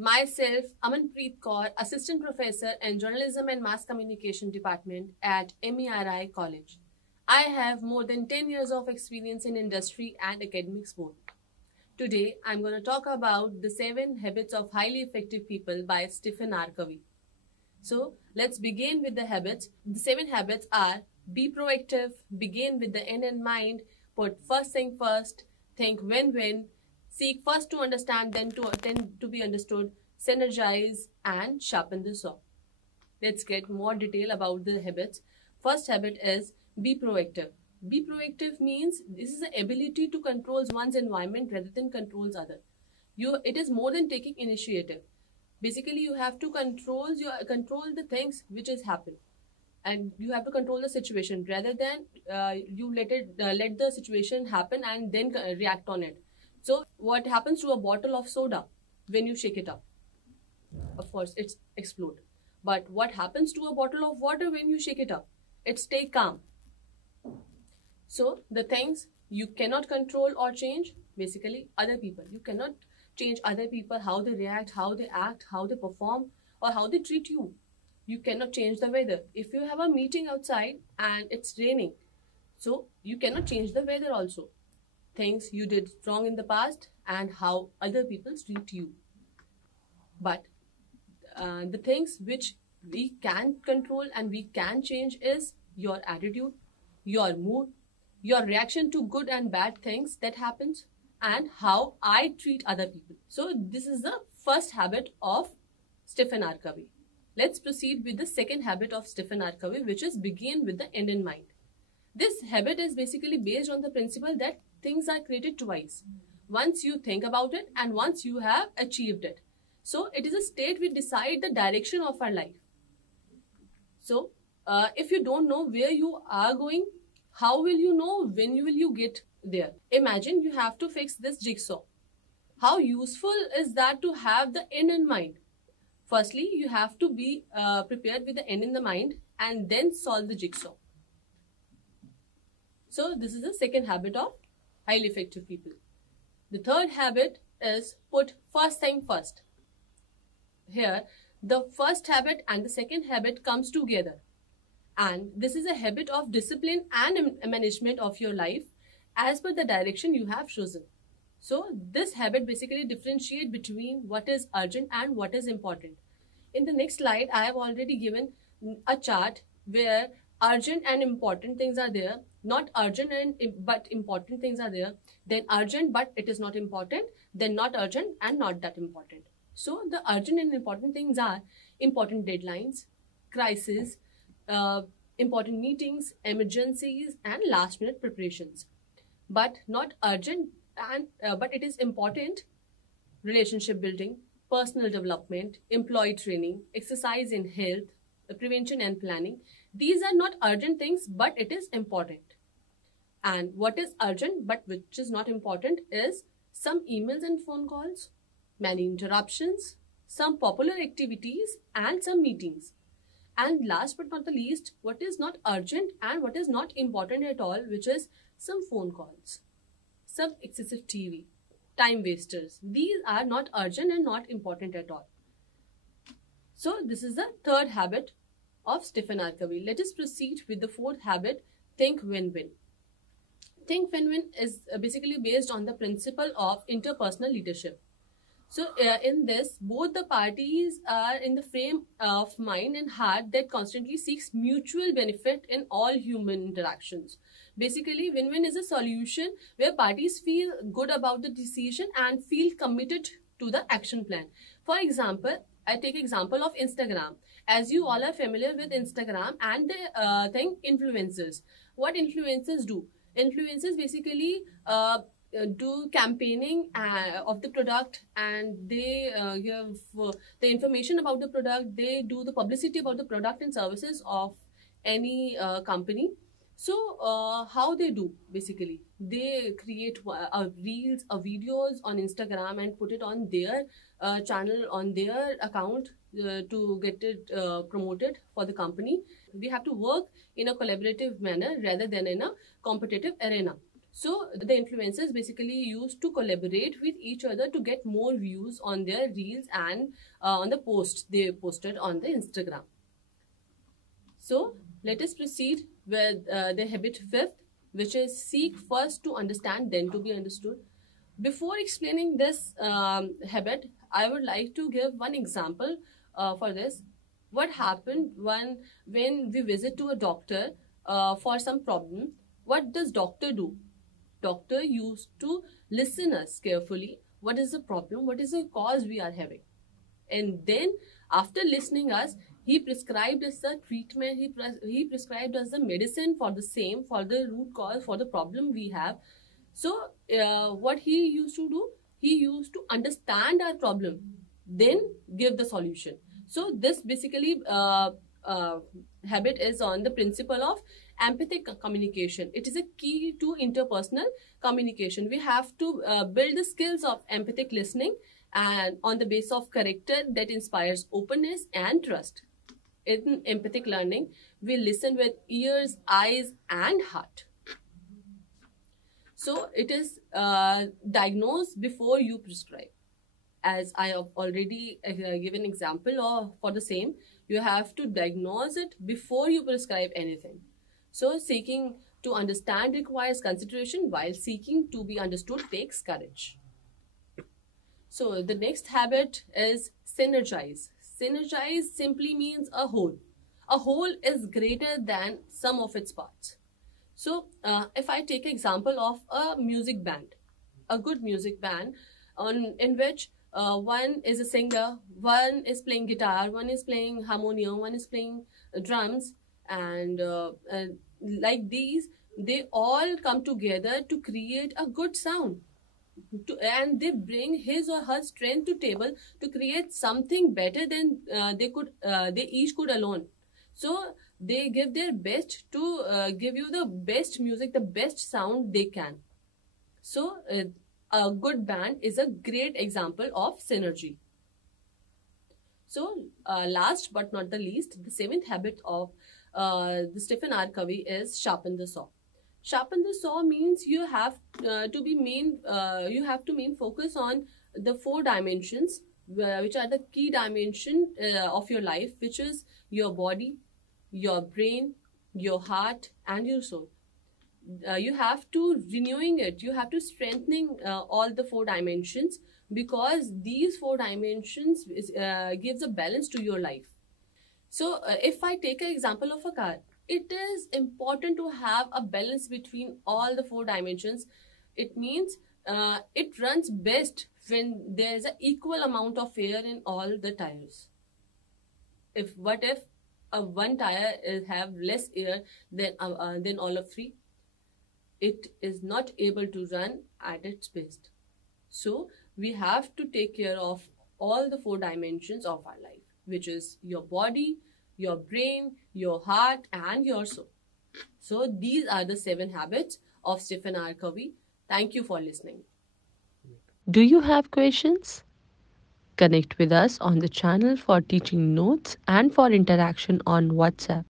Myself, Amanpreet Kaur, Assistant Professor in Journalism and Mass Communication Department at MERI College. I have more than 10 years of experience in industry and academics both. Today, I'm going to talk about The 7 Habits of Highly Effective People by Stephen Covey. So, let's begin with the habits. The 7 habits are: be proactive, begin with the end in mind, put first thing first, think win-win, seek first to understand, then to be understood, synergize, and sharpen the saw. Let's get more detail about the habits. First habit is be proactive. Be proactive means this is the ability to control one's environment rather than controls other. It is more than taking initiative. Basically, you have to control the things which is happen, and you have to control the situation rather than you let the situation happen and then react on it. So what happens to a bottle of soda when you shake it up? Of course, it's explode. But what happens to a bottle of water when you shake it up? It stay calm. So the things you cannot control or change, basically other people. You cannot change other people, how they react, how they act, how they perform, or how they treat you. You cannot change the weather. If you have a meeting outside and it's raining, so you cannot change the weather also. Things you did wrong in the past and how other people treat you. But the things which we can control and we can change is your attitude, your mood, your reaction to good and bad things that happens, and how I treat other people. So this is the first habit of Stephen Covey. Let's proceed with the second habit of Stephen Covey, which is begin with the end in mind. This habit is basically based on the principle that things are created twice. Once you think about it and once you have achieved it. So it is a state we decide the direction of our life. So if you don't know where you are going, how will you know when will you get there? Imagine you have to fix this jigsaw. How useful is that to have the end in mind? Firstly, you have to be prepared with the end in the mind and then solve the jigsaw. So this is the second habit of highly effective people. The third habit is put first thing first. Here, the first habit and the second habit comes together. And this is a habit of discipline and management of your life as per the direction you have chosen. So this habit basically differentiates between what is urgent and what is important. In the next slide, I have already given a chart where urgent and important things are there, not urgent but important things are there, then urgent but it is not important, then not urgent and not that important. So the urgent and important things are important deadlines, crises, important meetings, emergencies, and last minute preparations. But not urgent and but it is important: relationship building, personal development, employee training, exercise in health, prevention and planning. These are not urgent things, but it is important. And what is urgent but which is not important is some emails and phone calls, many interruptions, some popular activities, and some meetings. And last but not the least, what is not urgent and what is not important at all, which is some phone calls, some excessive TV, time wasters. These are not urgent and not important at all. So this is the third habit of Stephen Covey. Let us proceed with the fourth habit, think win-win. Think win-win is basically based on the principle of interpersonal leadership. So in this, both the parties are in the frame of mind and heart that constantly seeks mutual benefit in all human interactions. Basically, win-win is a solution where parties feel good about the decision and feel committed to the action plan. For example, I take example of Instagram. As you all are familiar with Instagram and the thing influencers. What influencers do? Influencers basically do campaigning of the product, and they give the information about the product. They do the publicity about the product and services of any company. So how they do? Basically, they create reels or videos on Instagram and put it on their channel, on their account to get it promoted for the company. We have to work in a collaborative manner rather than in a competitive arena. So the influencers basically used to collaborate with each other to get more views on their reels and on the posts they posted on the Instagram. So let us proceed with the habit fifth, which is seek first to understand, then to be understood. Before explaining this habit, I would like to give one example for this. What happened when we visit to a doctor for some problem? What does doctor do? Doctor used to listen us carefully. What is the problem? What is the cause we are having? And then after listening us, he prescribed us the treatment. He prescribed us the medicine for the same, for the root cause, for the problem we have. So what he used to do, he used to understand our problem, then give the solution. So this basically habit is on the principle of empathic communication. It is a key to interpersonal communication. We have to build the skills of empathic listening, and on the basis of character that inspires openness and trust. In empathic learning, we listen with ears, eyes, and heart. So it is diagnose before you prescribe. As I have already given example of for the same, you have to diagnose it before you prescribe anything. So seeking to understand requires consideration, while seeking to be understood takes courage. So the next habit is synergize. Synergize simply means a whole. A whole is greater than sum of its parts. So if I take example of a music band, a good music band in which one is a singer, one is playing guitar, one is playing harmonium, one is playing drums, and like these, they all come together to create a good sound. And they bring his or her strength to table to create something better than they each could alone. So they give their best to give you the best music, the best sound they can. So a good band is a great example of synergy. So last but not the least, the seventh habit of the Stephen Covey is sharpen the saw. Sharpen the saw means you have to main focus on the four dimensions, which are the key dimension of your life, which is your body, your brain, your heart, and your soul. You have to renewing it. You have to strengthening all the four dimensions, because these four dimensions gives a balance to your life. So if I take an example of a car, it is important to have a balance between all the four dimensions. It means it runs best when there is an equal amount of air in all the tires. What if one tire have less air than all of three? It is not able to run at its best. So we have to take care of all the four dimensions of our life, which is your body, your brain, your heart, and your soul. So these are the 7 habits of Stephen Covey. Thank you for listening. Do you have questions? Connect with us on the channel for teaching notes and for interaction on WhatsApp.